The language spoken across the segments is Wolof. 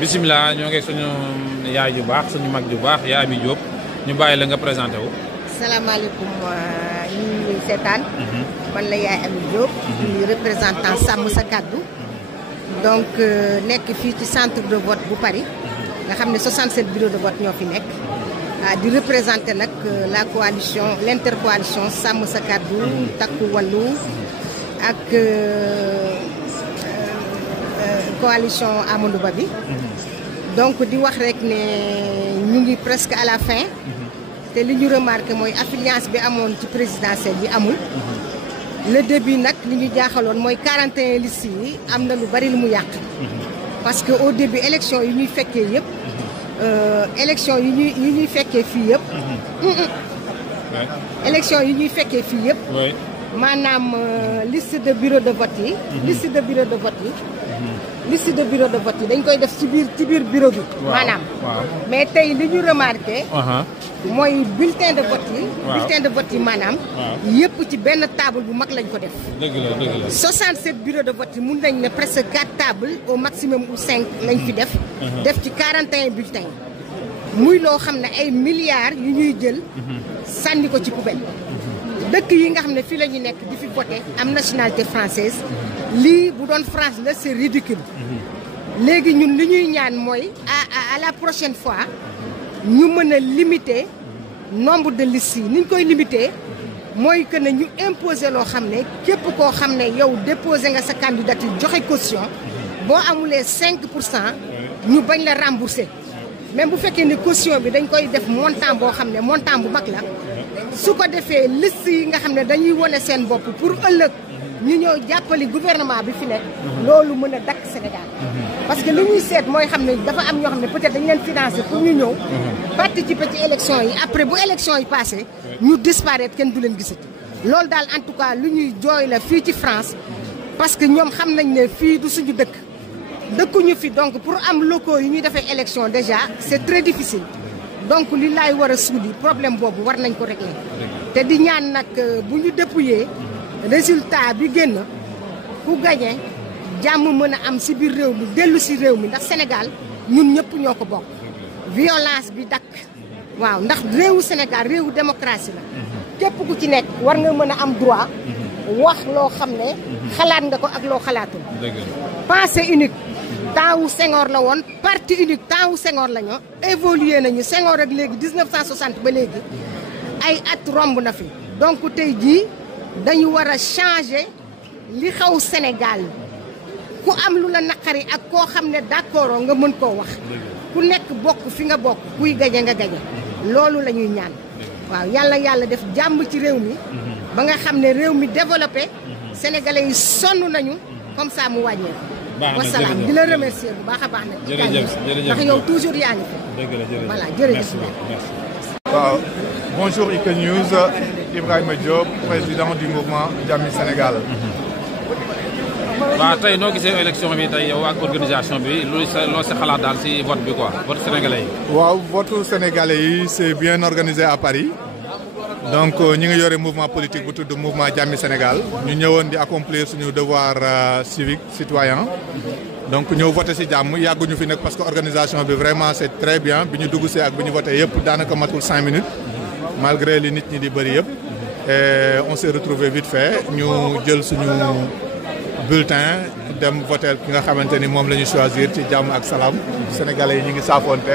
bisimilah ñoo ngi suñu yaay ju baax suñu mag ju baax yaa Ami Diop ñu bàyyi la nga présenté wu. salaamaaleykum ñu ngi seetaan. man la yaay Ami Diop. di représentant Sàmm Sa Kàddu. donc nekk fii ci centre de vote bu Paris. nga xam ne 67 bureaux de vote ñoo fi nekk. di représenter nag la coalition l'intercoalition Sàmm Sa Kàddu. Takku Wallu ak coalition Amadou Ba bi. donc di wax rek ne ñu ngi presque à la fin. te li ñu remarqué mooy affluence bi amoon ci présidentielle yi amul. le début nag li ñu jaaxaloon mooy 41 listes yi am na lu bari lu mu yàq. parce que au début élection yi ñuy fekkee yëpp. élection yi ñuy fekkee fii yëpp. élection yi ñuy fekkee fii yëpp. maanaam liste de bureau de vote yi. liste de bureau de vote yi. liste de bureau de vote yi dañ koy def ci biir bureau bi. maanaam mais tey li ñu remarqué. mooy bulletin de vote yi. bulletin de vote yi maanaam. yëpp ci benn table bu mag lañ ko def. dëgg la dëgg la. 67 bureaux de vote yi mun nañ ne presque 4 tables au maximum ou 5 lañ fi def. def ci 41 bulletins. muy loo xam ne ay milliards yu ñuy jël. sànni ko ci poubelle. dëkk yi nga xam ne fii la ñu nekk di fi voté am nationalité française. lii bu doon France la c'est ridicule. léegi ñun li ñuy ñaan mooy à la prochaine fois. ñu mën a limiter nombre de listes yi ni ñu koy limiter mooy que ne ñu imposer loo xam ne képp koo xam ne yow déposé nga sa candidature joxe caution boo amulee 5% ñu bañ la rembourser même bu fekkee ne caution bi dañ koy def montant boo xam ne montant bu mag la su ko defee liste yi nga xam ne dañuy wone seen bopp pour ëllëg ñu ñëw jàppali gouvernement bi fi nekk loolu mën a dakk Sénégal parce que li ñuy seet mooy xam ne dafa am ñoo xam ne peut-être dañu leen financer pour ñu ñëw participer ci élection yi après bu élection yi passé ñu disparaître kenn du leen gisati loolu daal en tout cas lu ñuy jooy la fii ci France parce que ñoom xam nañ ne fii du suñu dëkk dëkkuñu fi donc pour am locaux yi ñuy defee élection déjà c'est très difficile donc li laay war a suuli problème boobu war nañ ko régler te di ñaan nag bu ñu dépouiller résultat bi génn ku gagné jàmm mën a am ci biir réew mi dellu ci réew mi ndax Sénégal ñun ñëpp ñoo ko bokk violence bi dakk waaw ndax réewu Sénégal réewu démocratie la képp ku ci nekk war nga mën a am droit wax loo xam ne xalaat nga ko ak loo xalaatul pensée unique temps wu Senghor la woon parti unique temps wu Senghor la ñoo évolué nañu Senghor ak léegi 1960 ba léegi ay at romb na fi donc tey jii dañu war a changer li xaw Sénégal ku am lu la naqari ak koo xam ne d'accord nga mën koo wax ku nekk bokk fi nga bokk kuy gañe nga gañe loolu la ñuy ñaan waaw yàlla def jàmm ci réew mi ba nga xam ne réew mi développé sénégalais yi sonn nañu comme ça mu wàññeeku. wasalaam di la remercier bu baax a baax nag. jërëjëf ndax yow toujours yaa ngi fi. dëgg la jërëjëf voilà jërëjëf. waaw bonjour IK News Ibrahima Diop président du mouvement Jàmmi Sénégal. waaw tey noo gisee élection bi tey yow ak organisation bi loo sa xalaat daal ci vote bi quoi vote sénégalais yi. waaw vote sénégalais yi c'est bien organisé à Paris donc ñi ngi yore mouvement politique bu tudd mouvement Jàmmi Sénégal ñu ñëwoon di accomplir suñu devoir civique citoyen donc ñëw voté ci jàmm yàgguñu fi nag parce que organisation bi vraiment c'est très bien bi ñu dugg see ak bi ñu voté yëpp daanaka matul 5 minutes malgré li nit ñi di bëri yëpp et on s'est retrouvé vite fait ñu jël suñu bulletin dem voter ki nga xamante ni moom la ñu choisir ci jàmm ak salaam sénégalais yi ñu ngi saafonte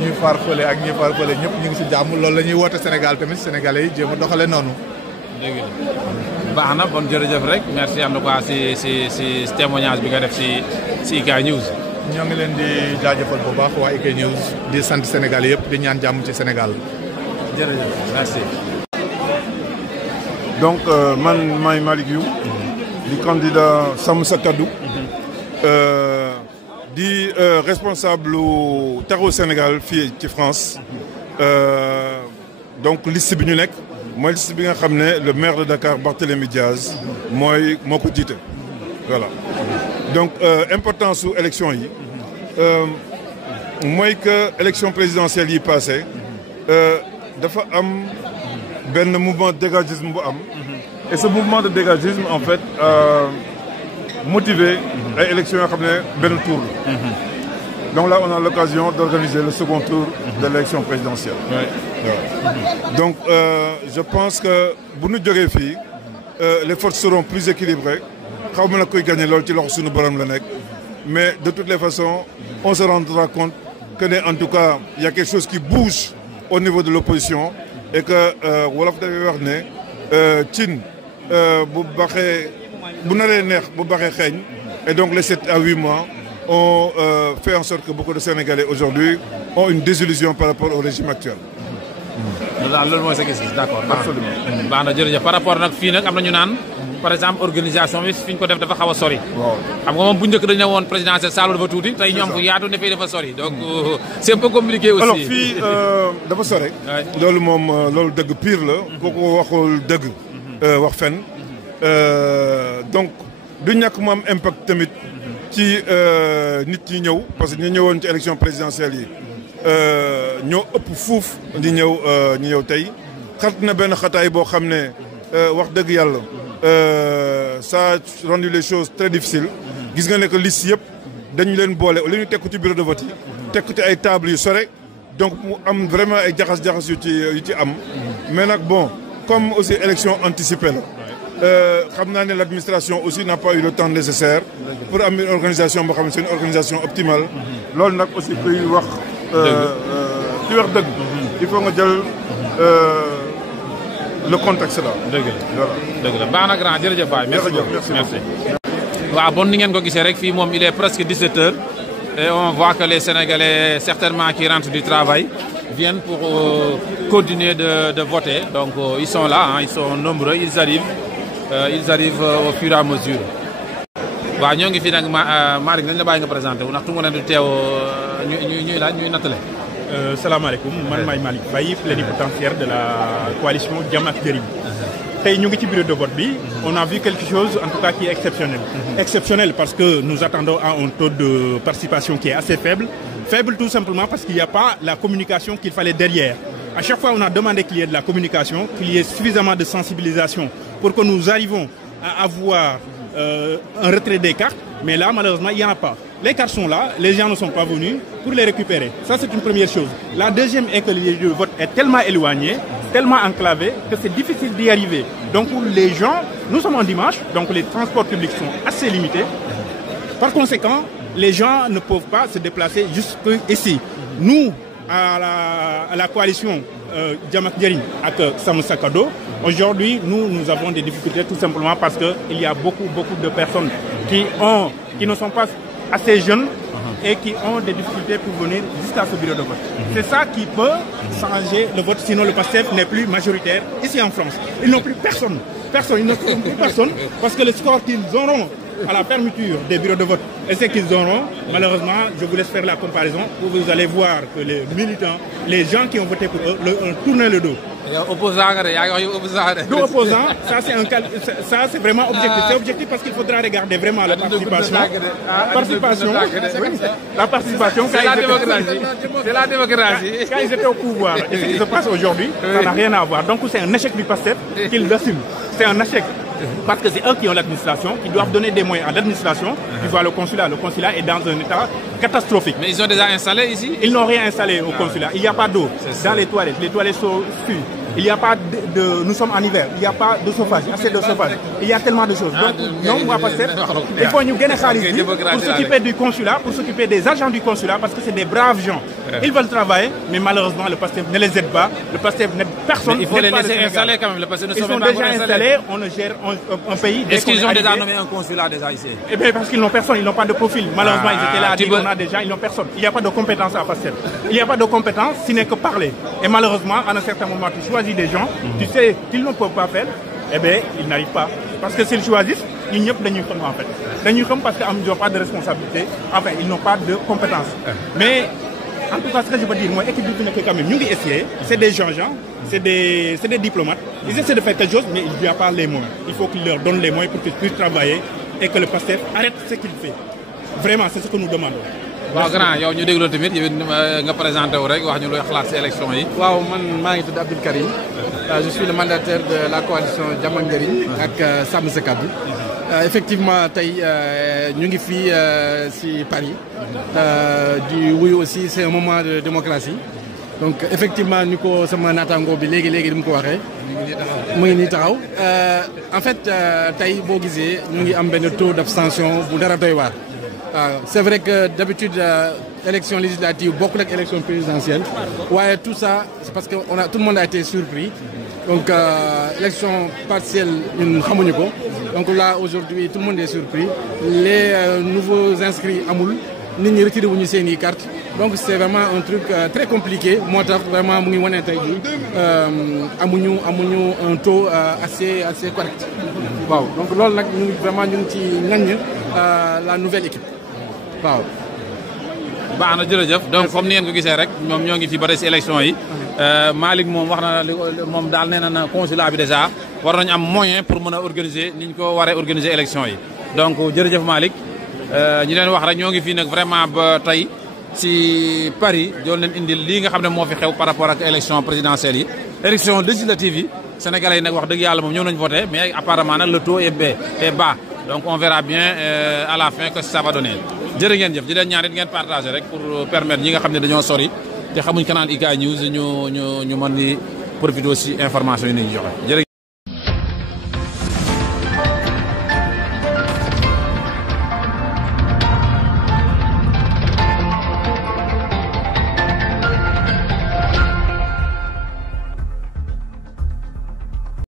ñi far fële ak ñi far fële ñëpp ñu ngi ci jàmm loolu la ñuy woote Sénégal tamit sénégalais yi jéem a doxale noonu. dëgg la baax na bon jërëjëf rek merci en tout cas si témoignage bi nga def si IK News. ñoo ngi leen di jaajëfal bu baax waa IK News di sant Sénégal yëpp di ñaan jàmm ci Sénégal. jërëjëf merci. donc man maay Malick Youm di candidat Sàmm Sa Kàddu di responsable lu Taxawu Sénégal fii ci France donc liste bi ñu nekk mooy liste bi nga xam ne le maire de Dakar Barthélémy Diaz moo ko jiite voilà donc importance su élection yi mooy que élection présidentielle yi passé dafa am benn mouvement de dégagisme bu am et ce mouvement de dégagisme en fait motivé ay élections yoo xam ne benn tour la Donc là, on a l'occasion d'organiser le second tour de l'élection présidentielle. Donc, je pense que pour nous dire les forces seront plus équilibrées. Mais de toutes les façons, on se rendra compte que, en tout cas, il y a quelque chose qui bouge au niveau de l'opposition et que Wolof devait wax ne cin bu naree neex bu baxee xeeñ. Et donc les 7 à 8 mois ont fait en sorte que beaucoup de Sénégalais aujourd'hui ont une désillusion par rapport au régime actuel. loolu mooy sa gis-gis d'accord. Absolument. baax na jërëjëf par rapport nag fii nag am na ñu naan par exemple organisation bi fi ñu ko def dafa xaw a sori. waaw xam nga moom bu njëkk dañu ne woon présidentielle Saalum dafa tuuti tey ñu am ko yaatu ne fii dafa sori donc c'est un peu compliqué aussi. alors fii dafa sori. loolu moom loolu dëgg pire la. kooku waxul dëgg. wax fen donc du ñàkk mu am impact tamit ci nit ñi ñëw parce que ñu ñëwoon ci élection présidentielle yi ñoo ëpp fuuf di ñëw tey xat na benn xataay boo xam ne wax dëgg yàlla ça a rendu les choses très difficiles. gis nga ne que liste yëpp dañu leen boole li ñu teg ko ci bureau de vote yi teg ko ci ay tables yu sore donc mu am vraiment ay jaxas-jaxas yu ci am mais nag bon comme aussi élection anticipée la xam naa ne l'administration aussi n'a pas eu le temps nécessaire pour am une organisation boo xam ne c'est une organisation optimale. loolu nag aussi kuy wax dëgg il faut nga jël le contexte là. dëgg la baax na grand jërëjëf waay. merci. waaw bon ni ngeen ko gisee rek fii moom il est presque 17 heures et on voit que les Sénégalais certainement qui rentrent du travail viennent pour continuer de voter donc ils sont là hein, ils sont nombreux ils arrivent au fur et à mesure. waaw ñoo ngi fi nag Malick nañ la bàyyi nga présenté wu ndax tu ma ne du teew ñuy nattale. salaamaaleykum man maay Malick Faye plénipotentiaire de la coalition Jàmm ak Njariñ. tey ñu ngi ci bureau de vote bi on a vu quelque chose en tout cas qui est exceptionnel. Exceptionnel parce que nous attendons à un taux de participation qui est assez faible. Faible tout simplement parce qu'il n'y a pas la communication qu'il fallait derrière. À chaque fois on a demandé qu'il y ait de la communication, qu'il y ait suffisamment de sensibilisation pour que nous arrivions à avoir un retrait des cartes, mais là malheureusement il n'y en a pas. Les cartes sont là, les gens ne sont pas venus pour les récupérer. Ça c'est une première chose. La deuxième est que le lieu de vote est tellement éloigné, tellement enclavé que c'est difficile d'y arriver. Donc pour les gens, nous sommes en dimanche, donc les transports publics sont assez limités. Par conséquent, les gens ne peuvent pas se déplacer jusqu'ici. Nous, à la coalition Jàmm ak Njariñ avec Sàmm Sa Kàddu, aujourd'hui, nous avons des difficultés tout simplement parce qu'il y a beaucoup de personnes qui ne sont pas assez jeunes et qui ont des difficultés pour venir jusqu'à ce bureau de vote. C'est ça qui peut changer le vote, sinon le PASTEF n'est plus majoritaire ici en France. Ils n'ont plus personne. Ils ne seront plus personne parce que le score qu'ils auront à la fermeture des bureaux de vote et ce qu'ils auront, malheureusement, je vous laisse faire la comparaison où vous allez voir que les militants, les gens qui ont voté pour eux, ont tourné le dos. Opposant, ça c'est vraiment objectif. C'est objectif parce qu'il faudra regarder vraiment la participation. La participation. C'est la démocratie. C'est la démocratie. Quand ils étaient au pouvoir et ce qui se passe aujourd'hui, ça n'a rien à voir. Donc c'est un échec du PASTEF qu'ils l'assument. C'est un échec. Parce que c'est eux qui ont l'administration, qui doivent donner des moyens à l'administration. Tu vois le consulat est dans un état catastrophique. Mais ils ont déjà installé ici? Ils n'ont rien installé au consulat. Il n'y a pas d'eau dans les toilettes. Les toilettes sont fuies. Il n'y a pas nous sommes en hiver, il n'y a pas de chauffage, assez de chauffage. Il y a tellement de choses. Donc, non, moi, il faut nous gagner pour s'occuper du consulat, pour s'occuper des agents du consulat, parce que c'est des braves gens. Ils veulent travailler, mais malheureusement, le PASTEF ne les aide pas. Le PASTEF n'aide personne. Mais il faut les laisser installer quand même. Le PASTEF ne Ils sont déjà installés, on gère un pays. Est-ce qu'ils ont déjà nommé un consulat déjà ici? Eh bien, parce qu'ils n'ont personne, ils n'ont pas de profil. Malheureusement, ils étaient là, dit on a des gens, ils n'ont personne. Il n'y a pas de compétence à PASTEF. Il n'y a pas de compétence, ce n'est que parler. Et malheureusement, à un certain moment, tu choisis des gens, tu sais qu'ils ne peuvent pas faire, eh bien, ils n'arrivent pas. Parce que s'ils choisissent, ils n'y ont pas en fait. Ils n'ont pas de responsabilité, enfin, ils n'ont pas de compétence. Mais, en tout cas, ce que je veux dire, moi, l'équipe du quand même, nous essayons, c'est des gens, c'est des diplomates. Ils essaient de faire quelque chose, mais il n'y a pas les moyens. Il faut qu'ils leur donnent les moyens pour qu'ils puissent travailler et que le PASTEF arrête ce qu'il fait. Vraiment, c'est ce que nous demandons. waaw grand yow ñu déglu tamit yow nga présenté wu rek wax ñu looy xalaat ci élection yi. waaw man maa ngi tudd Abdoul Karim je suis le mandataire de la coalition Jàmm ak Njariñ ak Sàmm Sa Kàddu effectivement tey ñu ngi fii ci Paris di wuyu aussi c'est un moment de démocratie donc effectivement ni ko sama naataango bi léegi di mu ko waxee mu ngi nii taxaw en fait tey boo gisee ñu ngi am benn taux d'abstention bu dara doy waar waaw c'est vrai que d'habitude élection législative bokkul ak élection présidentielle waaye tout ça c'est parce que tout le monde a été surpris donc élection partielle ñun xamuñu ko donc là aujourd'hui tout le monde est surpris les nouveaux inscrits amul nit ñi retiré wuñu seen i carte donc c'est vraiment un truc très compliqué moo tax vraiment mu ngi wane tey jii amuñu un taux assez correct waaw donc loolu nag ñu ngi vraiment ñu ngi ci ŋaññ la nouvelle équipe waaw. baax na jërëjëf donc comme ni ngeen ko gisee rek ñoom ñoo ngi fi ba ci élection yi Malick moom wax na moom daal nee na consulat bi déjà war nañu am moyen pour mën a organiser ni ñu ko waree organiser élection yi donc jërëjëf Malick ñu leen wax rek ñoo ngi fii nag vraiment ba tey ci Paris doon leen indil lii nga xam ne moo fi xew par rapport ak élection présidentielle yi élection législative yi sénégalais yi nag wax dëgg yàlla moom ñëw nañu voté mais apparemment nag le taux est bas donc on verra bien à la fin que ça va donner jërë ngeen jëf di leen ñaan it ngeen partager rek pour permettre ñi nga xam ne dañoo sori te xamuñ canal IK News ñu mën di profiter aussi information yi ni ñu joxe